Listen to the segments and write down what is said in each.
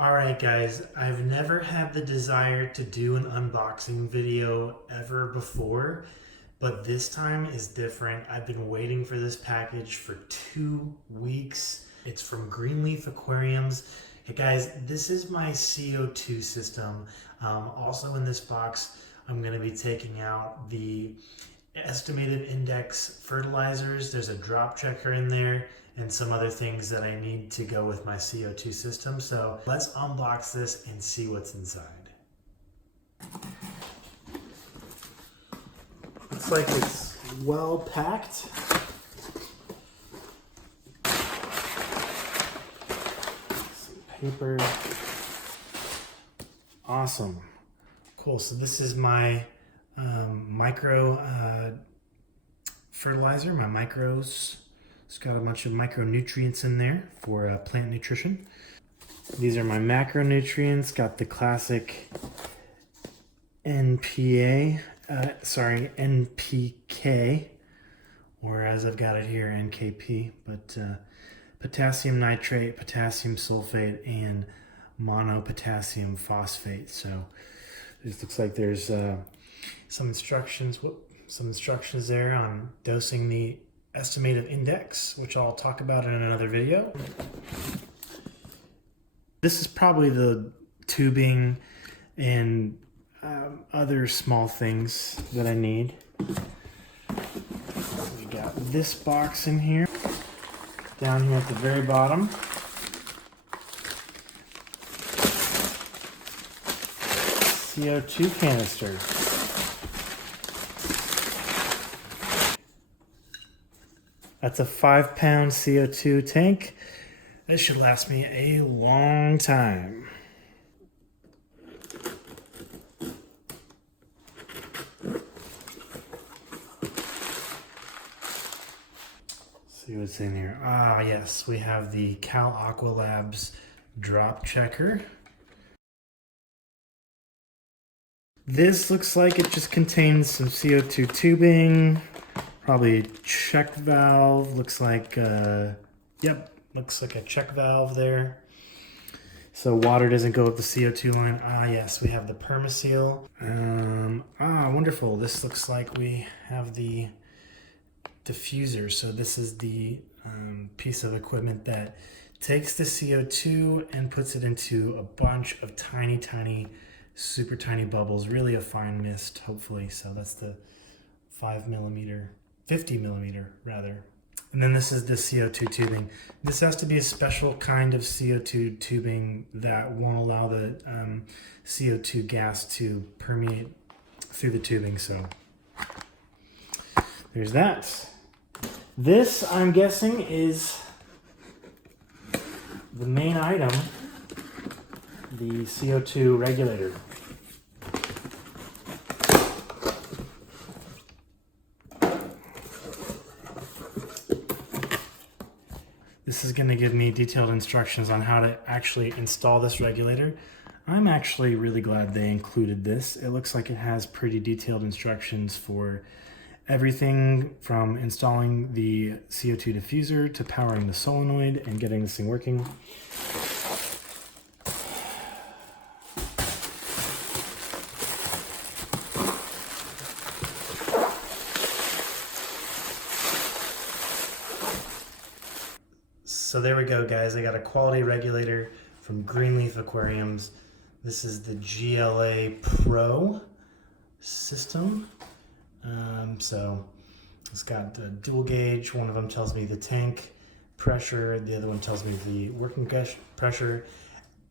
Alright guys, I've never had the desire to do an unboxing video ever before, but this time is different. I've been waiting for this package for 2 weeks. It's from Green Leaf Aquariums. Hey guys, this is my CO2 system. Also in this box, I'm going to be taking out the estimated index fertilizers. There's a drop checker in there and some other things that I need to go with my CO2 system. So let's unbox this and see what's inside. Looks like it's well packed. Some paper. Awesome. Cool, so this is my micro fertilizer, my micros. It's got a bunch of micronutrients in there for plant nutrition. These are my macronutrients. Got the classic NPK, or as I've got it here, NKP, but potassium nitrate, potassium sulfate, and monopotassium phosphate. So this looks like there's some instructions there on dosing the estimated index, which I'll talk about in another video. This is probably the tubing and other small things that I need. We got this box in here. Down here at the very bottom, CO2 canister. That's a 5-pound CO2 tank. This should last me a long time. See what's in here. Ah, yes, we have the Aqua Labs drop checker. This looks like it just contains some CO2 tubing, probably a check valve. Looks like, looks like a check valve there. So water doesn't go up the CO2 line. Ah, yes, we have the Permaseal. Wonderful. This looks like we have the diffuser. So this is the piece of equipment that takes the CO2 and puts it into a bunch of tiny, super tiny bubbles, really a fine mist, hopefully. So that's the 50 millimeter rather. And then this is the CO2 tubing. This has to be a special kind of CO2 tubing that won't allow the CO2 gas to permeate through the tubing. So there's that. This, I'm guessing, is the main item, the CO2 regulator. This is going to give me detailed instructions on how to actually install this regulator. I'm actually really glad they included this. It looks like it has pretty detailed instructions for everything from installing the CO2 diffuser to powering the solenoid and getting this thing working. So there we go, guys. I got a quality regulator from Green Leaf Aquariums. This is the GLA PRO system. So it's got a dual gauge. One of them tells me the tank pressure. The other one tells me the working pressure.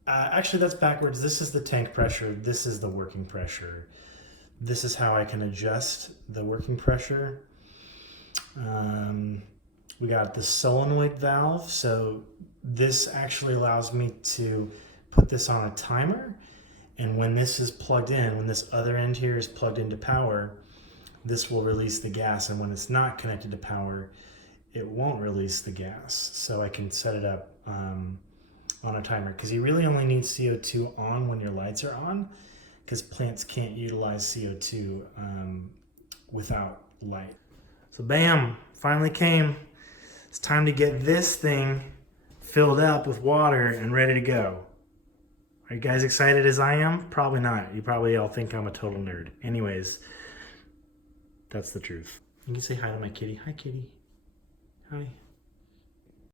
Actually, that's backwards. This is the tank pressure. This is the working pressure. This is how I can adjust the working pressure. We got the solenoid valve, so this actually allows me to put this on a timer, and when this is plugged in, when this other end here is plugged into power, this will release the gas, and when it's not connected to power, it won't release the gas. So I can set it up on a timer, because you really only need CO2 on when your lights are on, because plants can't utilize CO2 without light. So bam, finally came. It's time to get this thing filled up with water and ready to go. Are you guys excited as I am? Probably not. You probably all think I'm a total nerd. Anyways, that's the truth. You can say hi to my kitty. Hi, kitty. Hi.